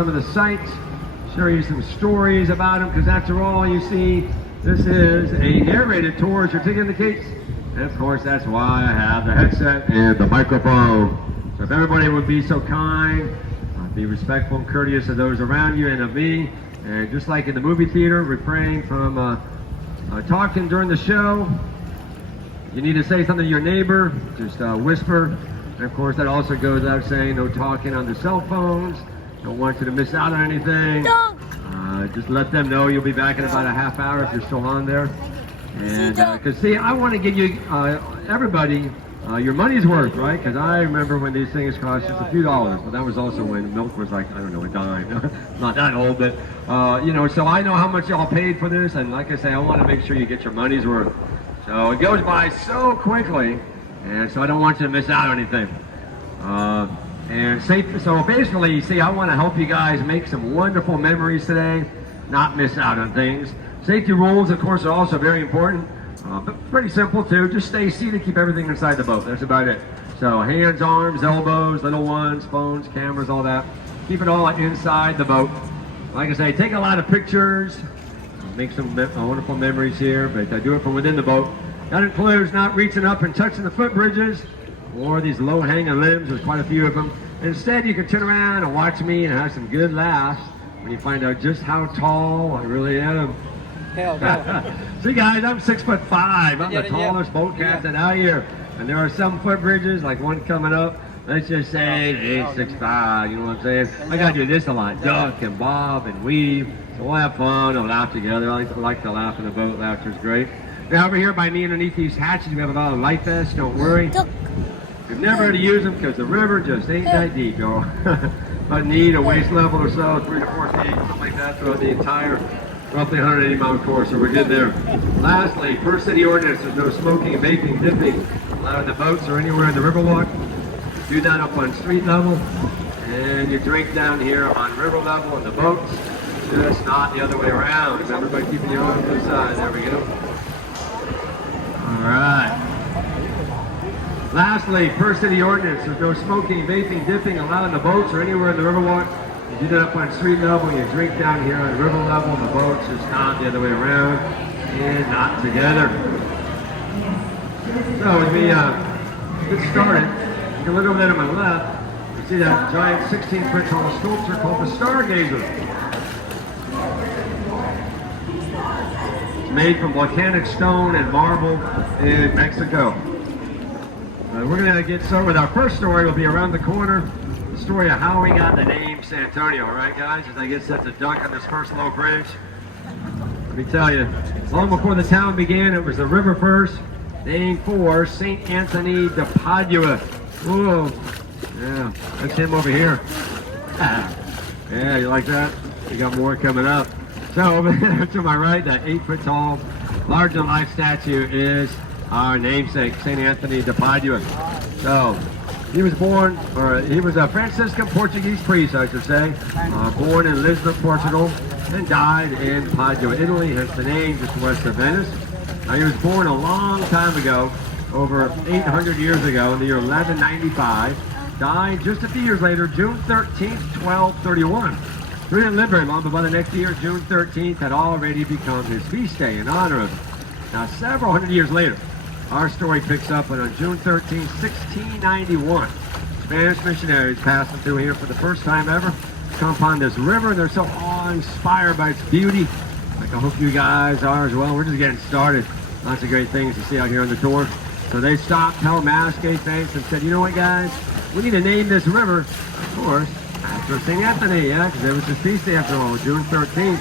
some of the sights, show you some stories about them, because after all, you see, this is a narrated tour, as your ticket indicates. And of course, that's why I have the headset and the microphone. So if everybody would be so kind, be respectful and courteous of those around you and of me. And just like in the movie theater, refrain from talking during the show. If you need to say something to your neighbor, just whisper. And of course, that also goes without saying, no talking on the cell phones. Don't want you to miss out on anything. Just let them know you'll be back in about a half hour if you're still on there. And because see, I want to give you everybody your money's worth, right? Because I remember when these things cost just a few dollars, but that was also when milk was like, I don't know, a dime. Not that old, but you know, so I know how much y'all paid for this, and like I say, I want to make sure you get your money's worth. So it goes by so quickly, and so I don't want you to miss out on anything. And so basically, you see, I want to help you guys make some wonderful memories today, not miss out on things. Safety rules, of course, are also very important, but pretty simple too. Just stay seated, keep everything inside the boat. That's about it. So hands, arms, elbows, little ones, phones, cameras, all that. Keep it all inside the boat. Like I say, take a lot of pictures, make some wonderful memories here, but do it from within the boat. That includes not reaching up and touching the footbridges or these low-hanging limbs. There's quite a few of them. Instead, you can turn around and watch me and have some good laughs when you find out just how tall I really am. Hell no. See, guys, I'm 6'5". I'm the tallest boat captain out here. And there are some footbridges, like one coming up. Let's just say it ain't 6'5", you know what I'm saying? I gotta do this a lot, duck and bob and weave. So we'll have fun and laugh together. I like to laugh in the boat. Laughter's great. Now over here by me underneath these hatches, we have a lot of life vests. Don't worry. You've never had to use them because the river just ain't that deep, y'all. But need a waist level or so, 3 to 4 feet, something like that throughout the entire roughly 180-mile course, so we're good there. Lastly, per city ordinance, there's no smoking, vaping, dipping allowed in the boats or anywhere in the Riverwalk. Do that up on street level, and you drink down here on river level in the boats, just not the other way around. So everybody keeping your arms to the side. There we go. All right. Lastly, per city ordinance, there's no smoking, vaping, dipping allowed in the boats or anywhere in the Riverwalk. You do that up on street level, you drink down here on river level in the boats, just not the other way around, and not together. So as we get started, you can look over there to my left, you see that giant 16-foot tall sculpture called the Stargazer. It's made from volcanic stone and marble in Mexico. We're going to get started with our first story. Will be around the corner. The story of how we got the name San Antonio. All right, guys, as I get set to dunk on this first low bridge. Let me tell you, long before the town began, it was the river first, named for St. Anthony de Padua. Whoa, yeah, that's him over here. Yeah, you like that? We got more coming up. So over there to my right, that 8-foot tall, larger-than-life statue is our namesake, St. Anthony de Padua. So, he was born, or he was a Franciscan Portuguese priest, I should say, born in Lisbon, Portugal, and died in Padua, Italy, hence the name, just west of Venice. He was born a long time ago, over 800 years ago, in the year 1195. Died just a few years later, June 13th, 1231. We didn't live very long, but by the next year, June 13th, had already become his feast day in honor of him. Now, several hundred years later, our story picks up on June 13, 1691. Spanish missionaries passing through here for the first time ever. Come upon this river. They're so awe-inspired by its beauty. Like I hope you guys are as well. We're just getting started. Lots of great things to see out here on the tour. So they stopped, held mass, gave thanks, and said, you know what, guys? We need to name this river, of course, after St. Anthony, yeah, because it was his feast day after all, June 13th.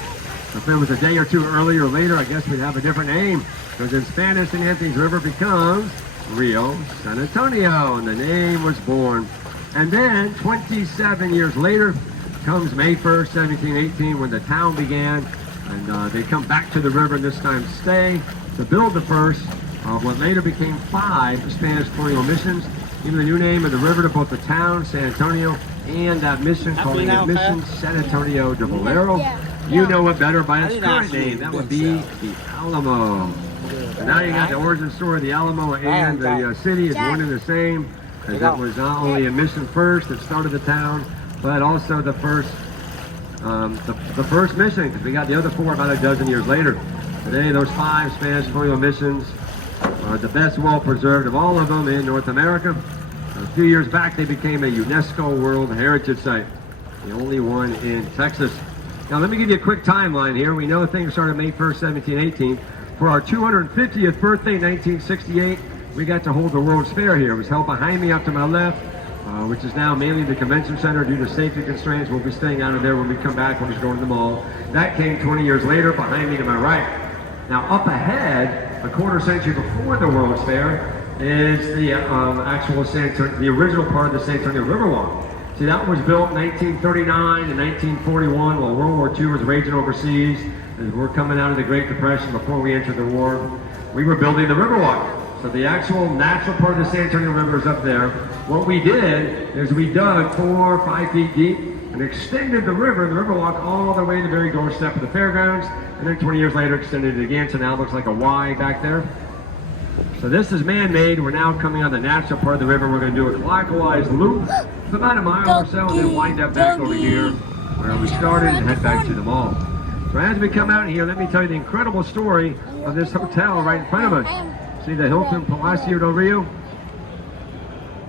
If it was a day or two earlier or later, I guess we'd have a different name. Because in Spanish, St. Anthony's River becomes Rio San Antonio, and the name was born. And then, 27 years later, comes May 1st, 1718, when the town began, and they come back to the river, and this time stay, to build the first of what later became 5 Spanish colonial missions, giving the new name of the river to both the town, San Antonio, and that mission, calling it Mission San Antonio de Valero. You know it better by its current name. That would be the Alamo. And now you got the origin story of the Alamo and the city is one and the same, as it was not only a mission first that started the town, but also the first the first mission, because we got the other 4 about a dozen years later. Today, those 5 Spanish colonial missions are the best well-preserved of all of them in North America. A few years back, they became a UNESCO World Heritage Site, the only one in Texas. Now, let me give you a quick timeline here. We know things started May 1st, 1718. For our 250th birthday, 1968, we got to hold the World's Fair here. It was held behind me up to my left, which is now mainly the convention center due to safety constraints. We'll be staying out of there when we come back. We'll just go to the mall. That came 20 years later behind me to my right. Now, up ahead, a quarter century before the World's Fair, is the the original part of the San Antonio Riverwalk. See, that was built in 1939 and 1941 while World War II was raging overseas. As we're coming out of the Great Depression before we entered the war, we were building the Riverwalk. So the actual natural part of the San Antonio River is up there. What we did is we dug 4 or 5 feet deep and extended the Riverwalk all the way to the very doorstep of the fairgrounds, and then 20 years later extended it again, so now it looks like a Y back there. So this is man-made. We're now coming on the natural part of the river. We're going to do a clockwise loop. It's about a mile or so, and then wind up back over here where we started and head back to the mall. So as we come out here, let me tell you the incredible story of this hotel right in front of us. See the Hilton Palacio del Rio?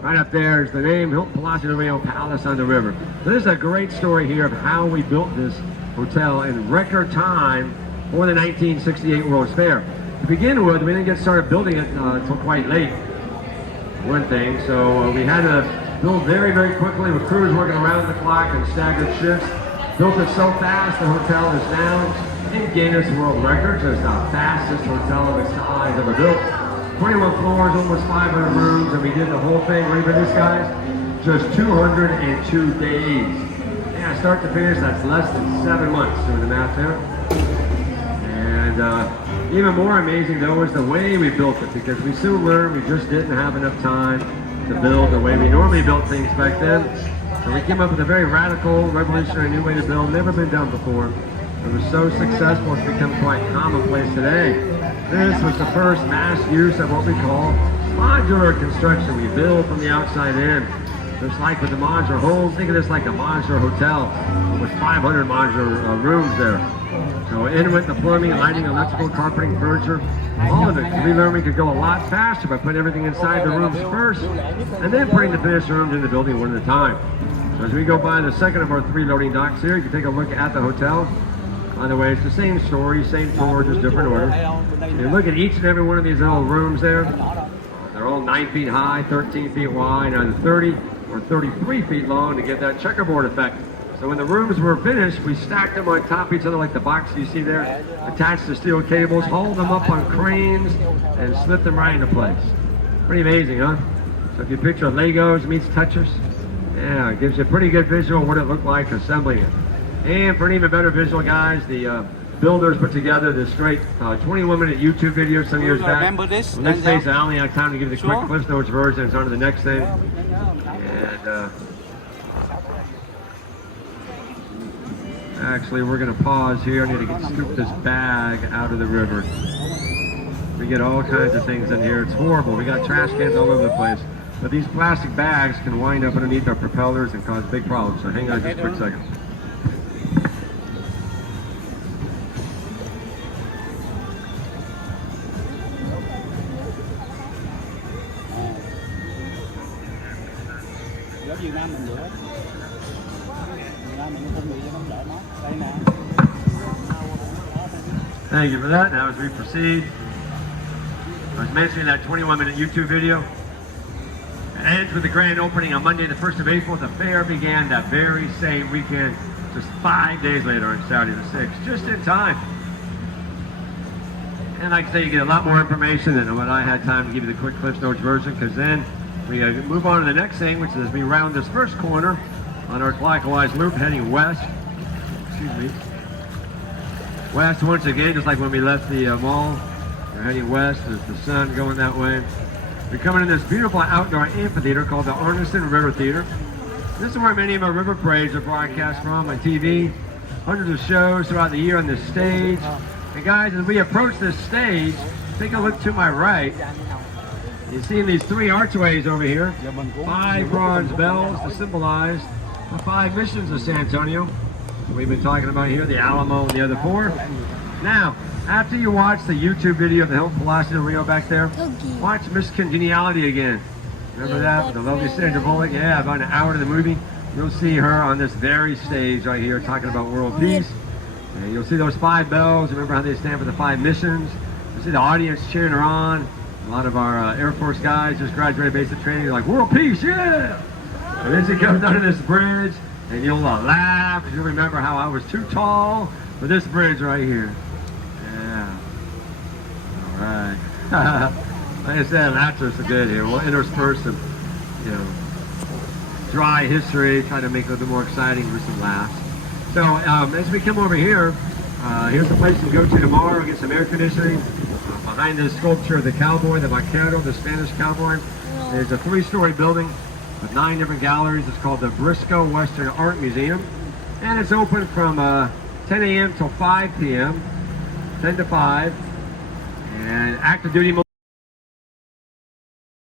Right up there is the name, Hilton Palacio del Rio Palace on the river. So this is a great story here of how we built this hotel in record time for the 1968 World's Fair. To begin with, we didn't get started building it until quite late, one thing. So we had to build very, very quickly with crews working around the clock and staggered shifts. Built it so fast, the hotel is now in Guinness World Records as the fastest hotel of its size ever built. 21 floors, almost 500 rooms, and we did the whole thing. Ready for this, guys? Just 202 days. Yeah, start to finish, that's less than 7 months, doing the math there. And even more amazing, though, is the way we built it, because we soon learned we just didn't have enough time to build the way we normally built things back then. So we came up with a very radical, revolutionary new way to build, never been done before. It was so successful, it's become quite commonplace today. This was the first mass use of what we call modular construction. We build from the outside in. Just like with the modular homes, think of this like a modular hotel with 500 modular rooms there. So in with the plumbing, lighting, electrical, carpeting, furniture, all of it. We learned we could go a lot faster by putting everything inside the rooms first, and then putting the finished rooms in the building one at a time. So as we go by the second of our 3 loading docks here, you can take a look at the hotel. By the way, it's the same story, same tour, just different order. You look at each and every one of these little rooms there. They're all 9 feet high, 13 feet wide, either 30 or 33 feet long to get that checkerboard effect. So when the rooms were finished, we stacked them on top of each other like the box you see there, attached to steel cables, hauled them up on cranes, and slipped them right into place. Pretty amazing, huh? So if you picture Legos meets Tetris, yeah, it gives you a pretty good visual of what it looked like assembling it. And for an even better visual, guys, the builders put together this great 21-minute YouTube video some years back. Remember this? On this page, I only have time to give you the quick Cliff Notes version. It's on to the next thing. And actually, we're going to pause here. I need to scoop this bag out of the river. We get all kinds of things in here. It's horrible. We got trash cans all over the place. But these plastic bags can wind up underneath our propellers and cause big problems. So hang on just a quick second. Thank you for that. Now as we proceed, I was mentioning that 21-minute YouTube video. It ends with the grand opening on Monday, the 1st of April. The fair began that very same weekend, just 5 days later on Saturday the 6th, just in time. And like I say, you get a lot more information than what I had time to give you the quick Cliff Notes version, because then we move on to the next thing, which is we round this first corner on our clockwise loop heading west. Excuse me. West once again, just like when we left the mall. We're heading west. There's the sun going that way. We're coming in this beautiful outdoor amphitheater called the Arneson River Theater. This is where many of our river parades are broadcast from on TV. Hundreds of shows throughout the year on this stage. And guys, as we approach this stage, take a look to my right. You see these 3 archways over here. 5 bronze bells to symbolize the 5 missions of San Antonio. we've been talking about here, the Alamo and the other four. Now, after you watch the YouTube video of the Hilton Palacio in Rio back there, watch Miss Congeniality again. Remember that with the lovely Sandra Bullock? Yeah, about an hour to the movie. You'll see her on this very stage right here talking about world peace. And you'll see those 5 bells. Remember how they stand for the 5 missions? You'll see the audience cheering her on. A lot of our Air Force guys just graduated basic training. They're like, world peace, yeah! And then she comes under this bridge, and you'll laugh because you'll remember how I was too tall for this bridge right here. Yeah. All right. Like I said, laughter's so good here. We'll intersperse some, you know, dry history, try to make it a little bit more exciting with some laughs. So as we come over here, here's the place to go to tomorrow, get some air conditioning. Behind the sculpture of the cowboy, the vaquero, the Spanish cowboy, there's a 3-story building with 9 different galleries. It's called the Briscoe Western Art Museum. And it's open from 10 a.m. till 5 p.m., 10 to 5. And active duty